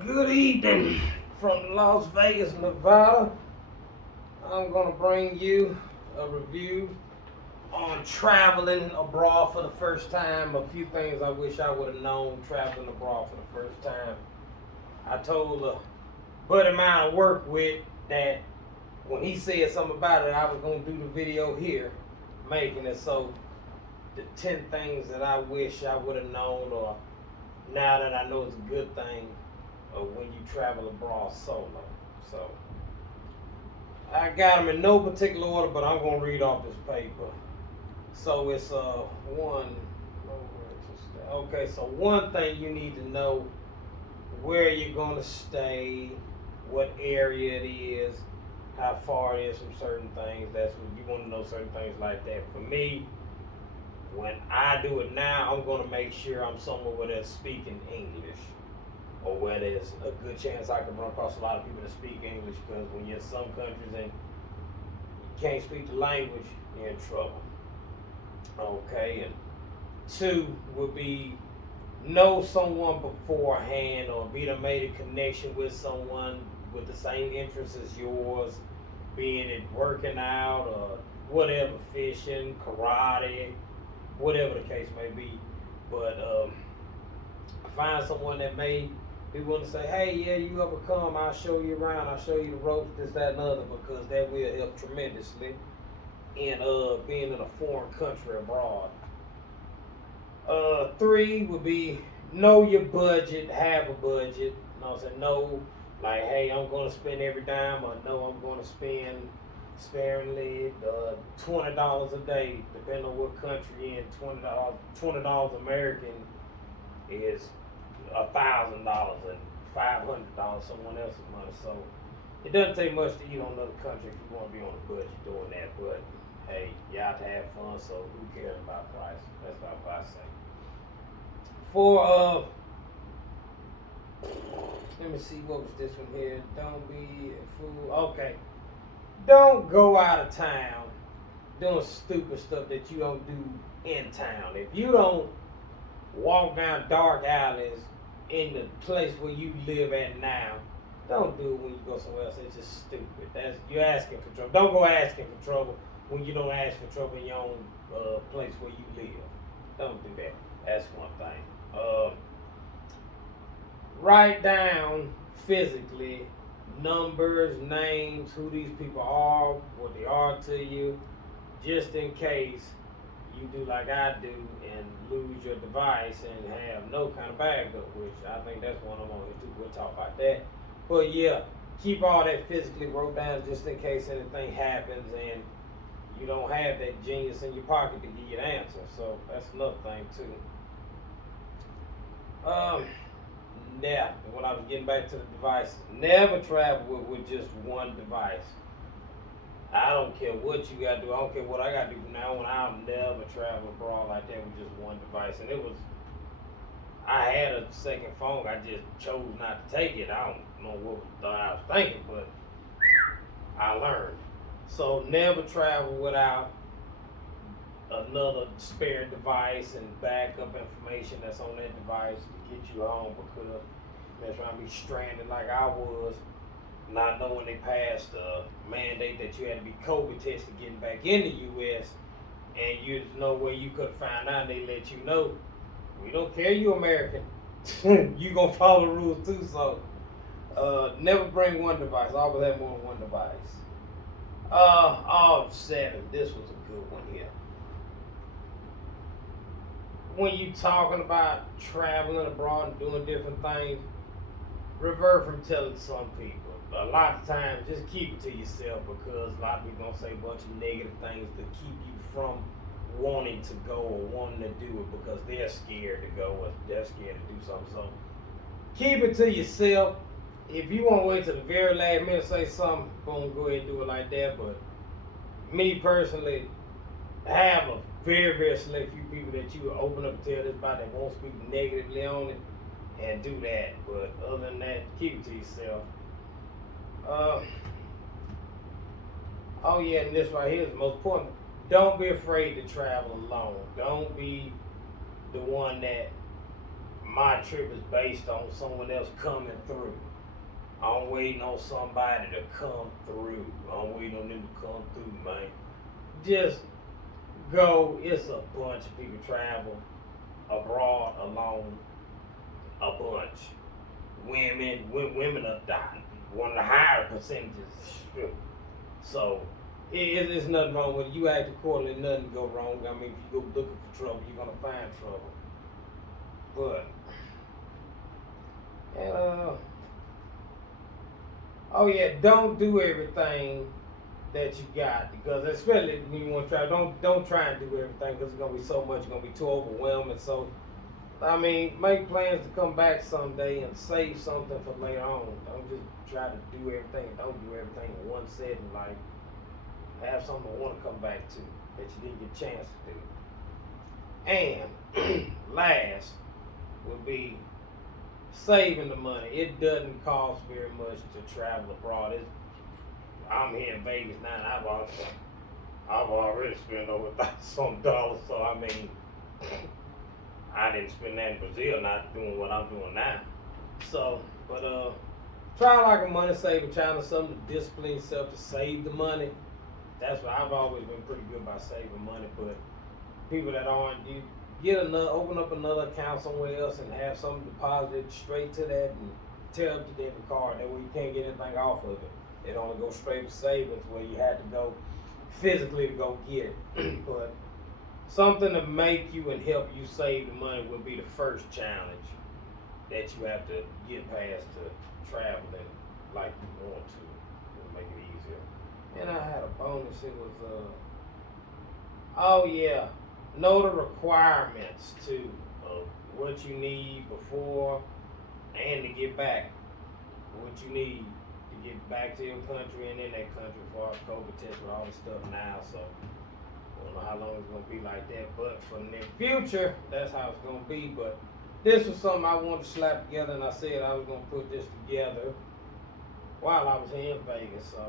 Good evening from Las Vegas, Nevada. I'm going to bring you a review on traveling abroad for the first time. A few things I wish I would have known traveling abroad for the first time. I told a buddy of mine I work with that when he said something about it, I was going to do the video here making it. So, the 10 things that I wish I would have known, or now that I know it's a good thing, when you travel abroad solo. So I got them in no particular order, but I'm gonna read off this paper. So it's one. Okay, so one thing you need to know: where you're gonna stay, what area it is, how far it is from certain things. That's what you want to know. Certain things like that. For me, when I do it now, I'm gonna make sure I'm somewhere where they're speaking English, or where there's a good chance I can run across a lot of people that speak English, because when you're in some countries and you can't speak the language, you're in trouble. Okay, and two would be know someone beforehand, or be the made a connection with someone with the same interests as yours, being it working out or whatever, fishing, karate, whatever the case may be. But find someone that may be willing to say, hey, yeah, you ever come, I'll show you around, I'll show you the ropes, this, that, and other, because that will help tremendously in being in a foreign country abroad. Three would be know your budget, have a budget. You know what I'm saying? Know, like, hey, I'm going to spend every dime, or no, I'm going to spend sparingly $20 a day, depending on what country you're in. $20 American is $1,000 and $500 someone else's money. So it doesn't take much to eat on another country if you want to be on a budget doing that. But hey, you have to have fun, so who cares about price? That's about what I say. For let me see, what was this one here? Don't be a fool. Okay, don't go out of town doing stupid stuff that you don't do in town. If you don't walk down dark alleys in the place where you live at now, don't do it when you go somewhere else. It's just stupid. That's you're asking for trouble. Don't go asking for trouble when you don't ask for trouble in your own place where you live. Don't do that. That's one thing. Write down physically numbers, names, who these people are, what they are to you, just in case you do like I do and lose your device and have no kind of backup, which I think that's one I'm on here too. We'll talk about that. But yeah, keep all that physically wrote down just in case anything happens and you don't have that genius in your pocket to give you the answer. So that's another thing too. Um, yeah, when I was getting back to the devices, never travel with just one device. I don't care what you got to do. I don't care what I got to do from now on. I'll never travel abroad like that with just one device. And it was, I had a second phone. I just chose not to take it. I don't know what I was thinking, but I learned. So never travel without another spare device and backup information that's on that device to get you home, because they're trying to be stranded like I was, not knowing they passed a mandate that you had to be COVID tested getting back in the U.S. and there's no way you could find out. They let you know, we don't care you American, you gonna follow the rules too. So never bring one device. Always have more than one device. Seven. This was a good one here. When you talking about traveling abroad and doing different things, revert from telling some people. A lot of times, just keep it to yourself, because a lot of people gonna say a bunch of negative things to keep you from wanting to go or wanting to do it, because they're scared to go or they're scared to do something. So keep it to yourself. If you want to wait till the very last minute to say something, boom, go ahead and do it like that. But me personally, have a very, very select few people that you open up and tell this about that won't speak negatively on it, and do that. But other than that, keep it to yourself. Oh yeah, and this right here is the most important. Don't be afraid to travel alone. Don't be the one that my trip is based on someone else coming through. I'm waiting on somebody to come through. I'm waiting on them to come through, man. Just go. It's a bunch of people travel abroad alone. A bunch. Women are dying. One of the higher percentages. So it's nothing wrong with it. You act accordingly, nothing go wrong. I mean, if you go looking for trouble, you're gonna find trouble. But and oh yeah, don't do everything that you got, because especially when you want to try, don't try and do everything, because it's gonna be so much, it's gonna be too overwhelming. So I mean, make plans to come back someday and save something for later on. Don't just try to do everything. Don't do everything in one setting. Like, have something to want to come back to that you didn't get a chance to do. And last would be saving the money. It doesn't cost very much to travel abroad. I'm here in Vegas now, and I've already spent over $1,000. So I mean, I didn't spend that in Brazil, not doing what I'm doing now. So, but try like a money saver, trying to something to discipline yourself to save the money. That's what I've always been pretty good about saving money. But people that aren't, you open up another account somewhere else and have something deposited straight to that, and tear up the debit card. That way you can't get anything off of it. It only goes straight to savings, where you had to go physically to go get it. But something to make you and help you save the money will be the first challenge that you have to get past to traveling like you want to. It'll make it easier. And I had a bonus. It was oh yeah, know the requirements too of what you need before and to get back. What you need to get back to your country and in that country for our COVID test with all this stuff now. So I don't know how long it's going to be like that, but for the near future, that's how it's going to be. But this was something I wanted to slap together, and I said I was going to put this together while I was here in Vegas. So